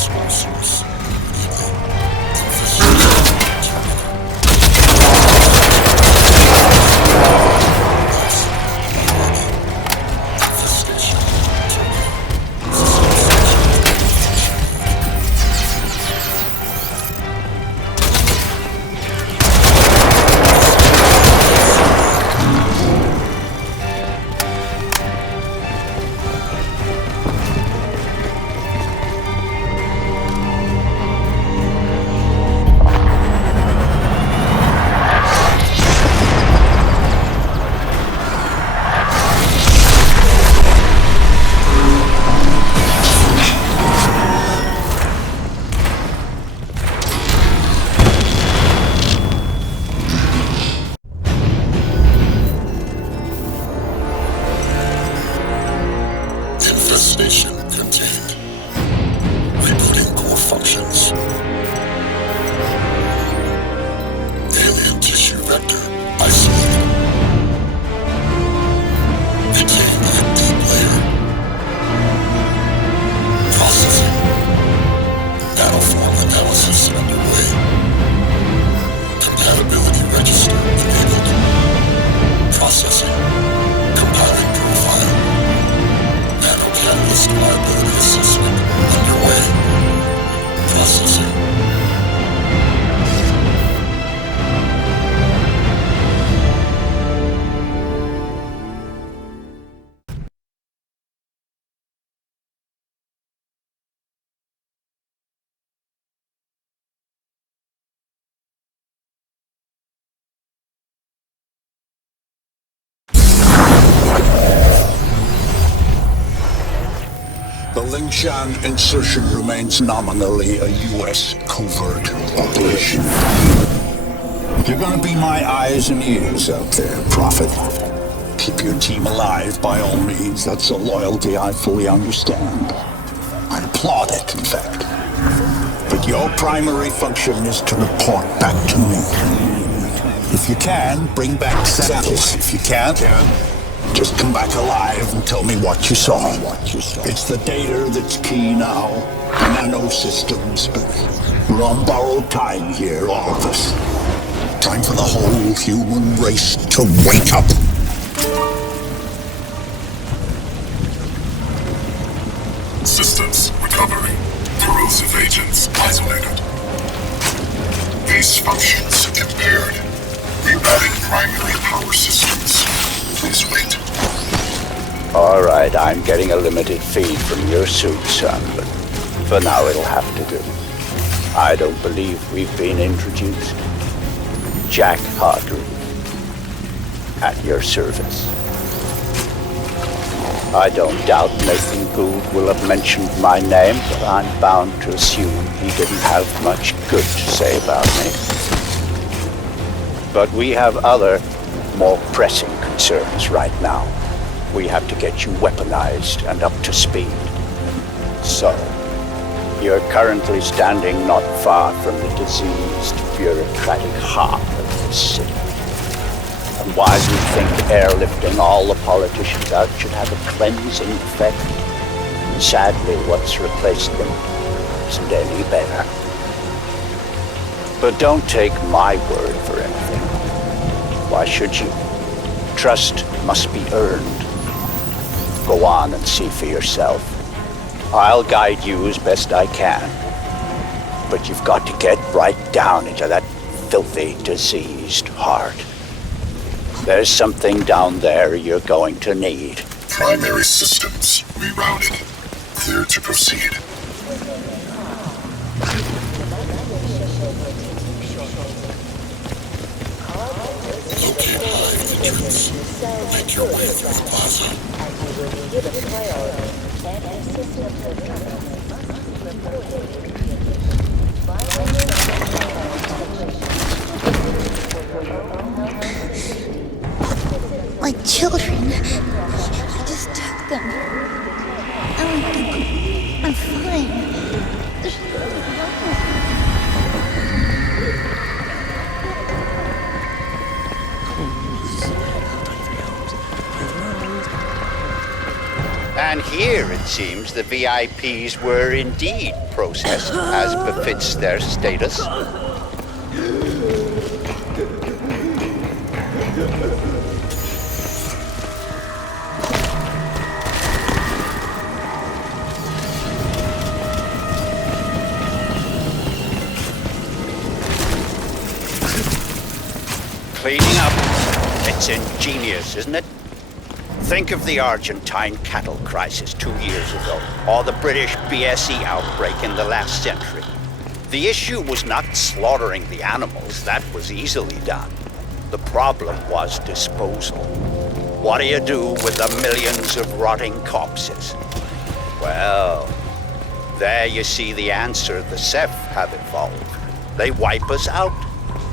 Small source. Infestation contained. Rebooting core functions. Alien tissue vector isolated. Retained in deep layer. Processing. Nanoform analysis underway. Compatibility register enabled. Processing. Compiling profile. Nano-catalyst liability assessment underway. Processing. The Lingshan insertion remains nominally a U.S. covert operation. You're gonna be my eyes and ears out there, Prophet. Keep your team alive by all means. That's a loyalty I fully understand. I applaud it, in fact. But your primary function is to report back to me. If you can, bring back samples. If you can't, just come back alive and tell me what you saw. It's the data that's key now. Nano systems, but we're on borrowed time here, all of us. Time for the whole human race to wake up. Systems recovering. Corrosive agents isolated. Base functions impaired. Rerouting primary power systems. Please wait. All right, I'm getting a limited feed from your suit, son, but for now it'll have to do. I don't believe we've been introduced. Jack Hargrave, at your service. I don't doubt Nathan Gould will have mentioned my name, but I'm bound to assume he didn't have much good to say about me. But we have other, more pressing concerns right now. We have to get you weaponized and up to speed. So, you're currently standing not far from the diseased bureaucratic heart of this city. And while you think airlifting all the politicians out should have a cleansing effect, sadly what's replaced them isn't any better. But don't take my word for anything. Why should you? Trust must be earned. Go on and see for yourself. I'll guide you as best I can. But you've got to get right down into that filthy, diseased heart. There's something down there you're going to need. Primary systems rerouted. Clear to proceed. Locate hive entrance. Make your way through the plaza. My children. I just took them. I'm fine. There's nothing wrong. And here it Seems the VIPs were indeed processed as befits their status. Cleaning up. It's ingenious, isn't it? Think of the Argentine cattle crisis 2 years ago, or the British BSE outbreak in the last century. The issue was not slaughtering the animals, that was easily done. The problem was disposal. What do you do with the millions of rotting corpses? Well, there you see the answer the Ceph have evolved. They wipe us out.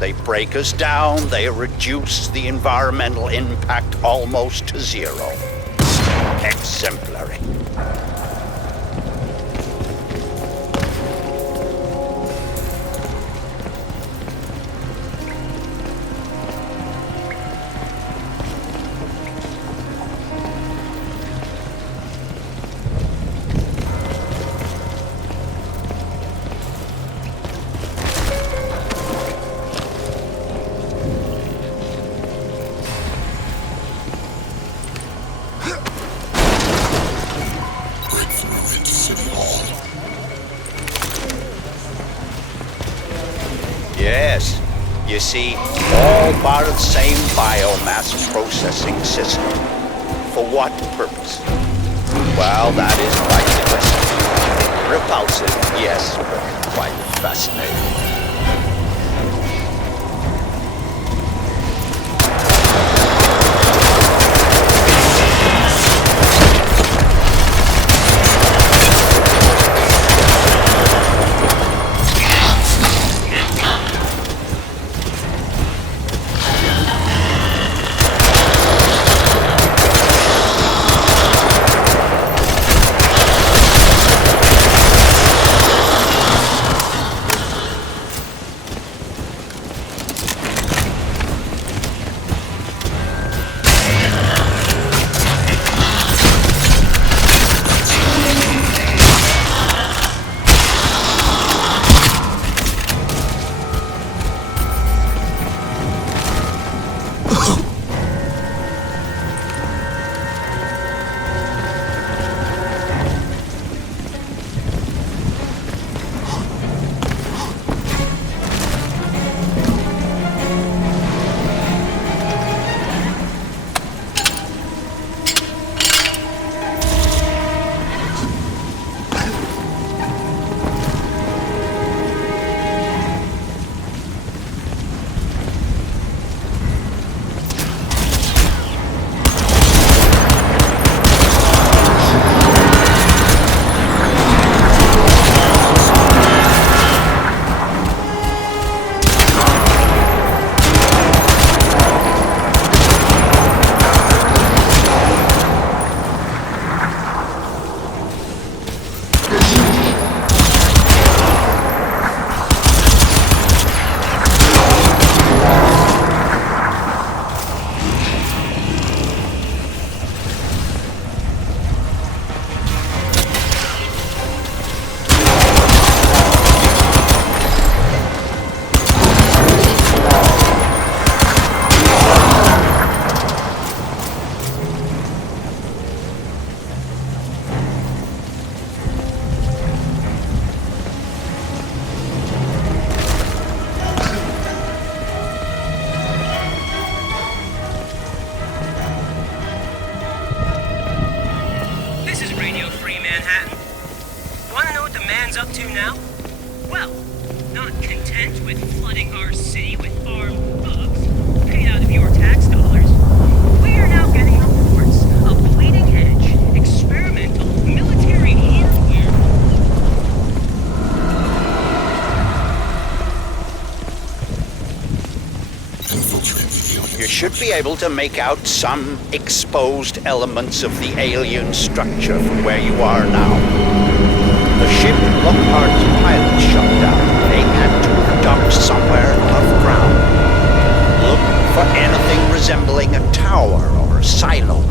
They break us down, they reduce the environmental impact almost to zero. Exemplary. Yes, you see, all part of the same biomass processing system. For what purpose? Well, that is quite the question. Repulsive, yes, but quite fascinating. Up to now? Well, not content with flooding our city with armed thugs paid out of your tax dollars, we are now getting reports of bleeding-edge, experimental military hardware. You should be able to make out some exposed elements of the alien structure from where you are now. The ship Lockhart's pilot shot down. They had to have docked somewhere above ground. Look for anything resembling a tower or a silo.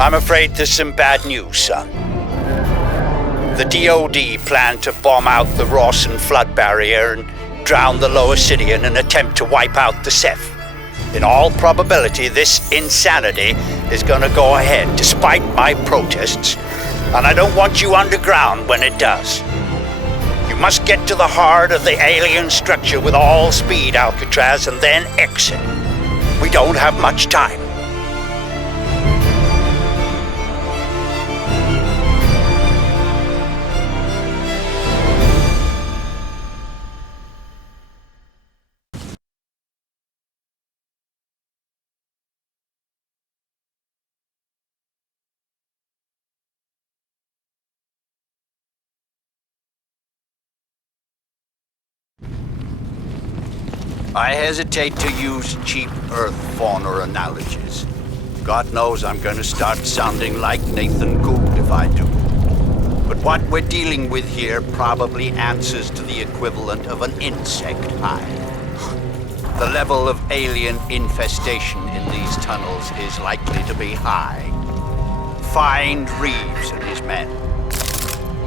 I'm afraid there's some bad news, son. The DoD planned to bomb out the Rawson flood barrier and drown the lower city in an attempt to wipe out the Ceph. In all probability, this insanity is gonna go ahead despite my protests, and I don't want you underground when it does. You must get to the heart of the alien structure with all speed, Alcatraz, and then exit. We don't have much time. I hesitate to use cheap Earth fauna analogies. God knows I'm going to start sounding like Nathan Gould if I do. But what we're dealing with here probably answers to the equivalent of an insect hive. The level of alien infestation in these tunnels is likely to be high. Find Reeves and his men.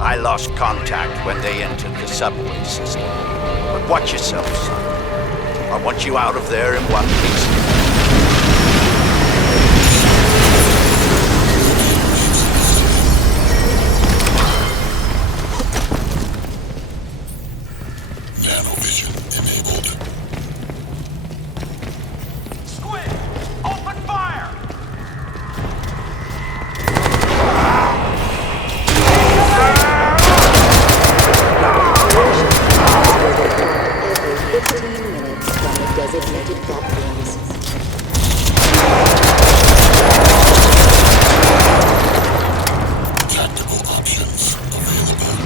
I lost contact when they entered the subway system. But watch yourself, son. I want you out of there in one piece. Nanovision enabled. Squid! Open fire! Every 15 minutes from the designated platforms. Tactical options available.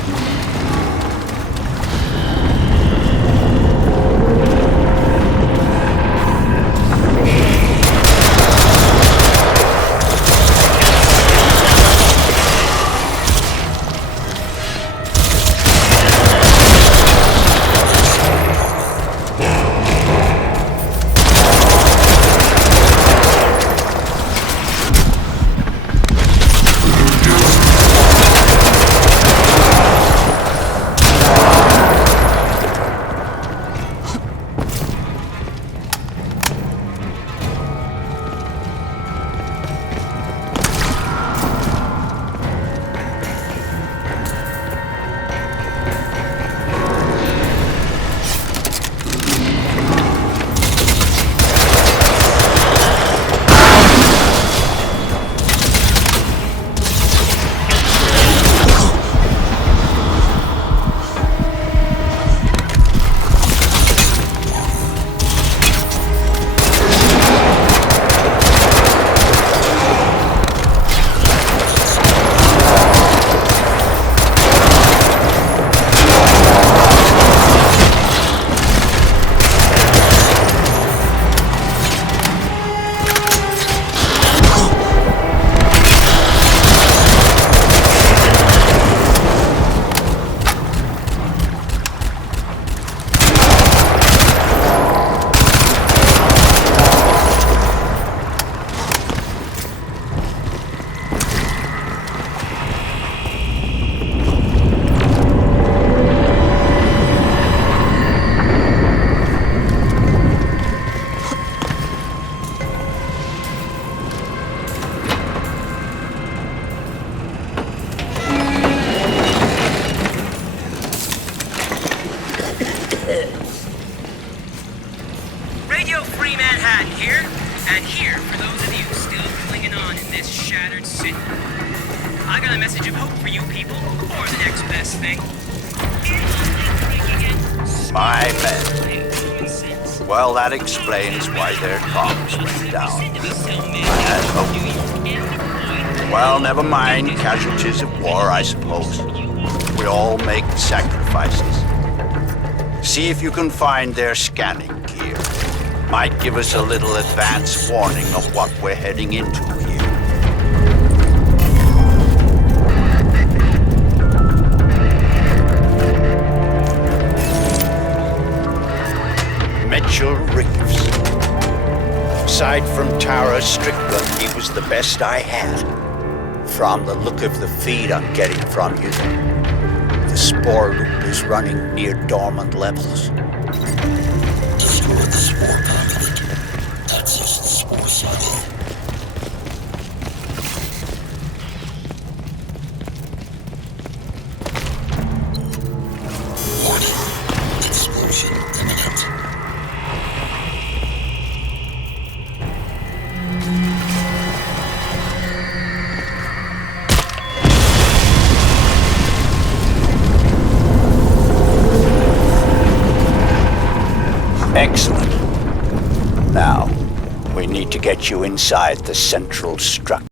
Radio Free Manhattan here, and here for those of you still clinging on in this shattered city. I got a message of hope for you people, or the next best thing. My men. Well, that explains why their comms went down. I had hope. Well, never mind. Casualties of war, I suppose. We all make sacrifices. See if you can find their scanning gear. Might give us a little advance warning of what we're heading into here. Mitchell Reeves. Aside from Tara Strickland, he was the best I had. From the look of the feed I'm getting from you, the spore loop is running near dormant levels. Destroy the spore conduit. Access the spore silo. Warning. Explosion imminent. Excellent. Now, we need to get you inside the central structure.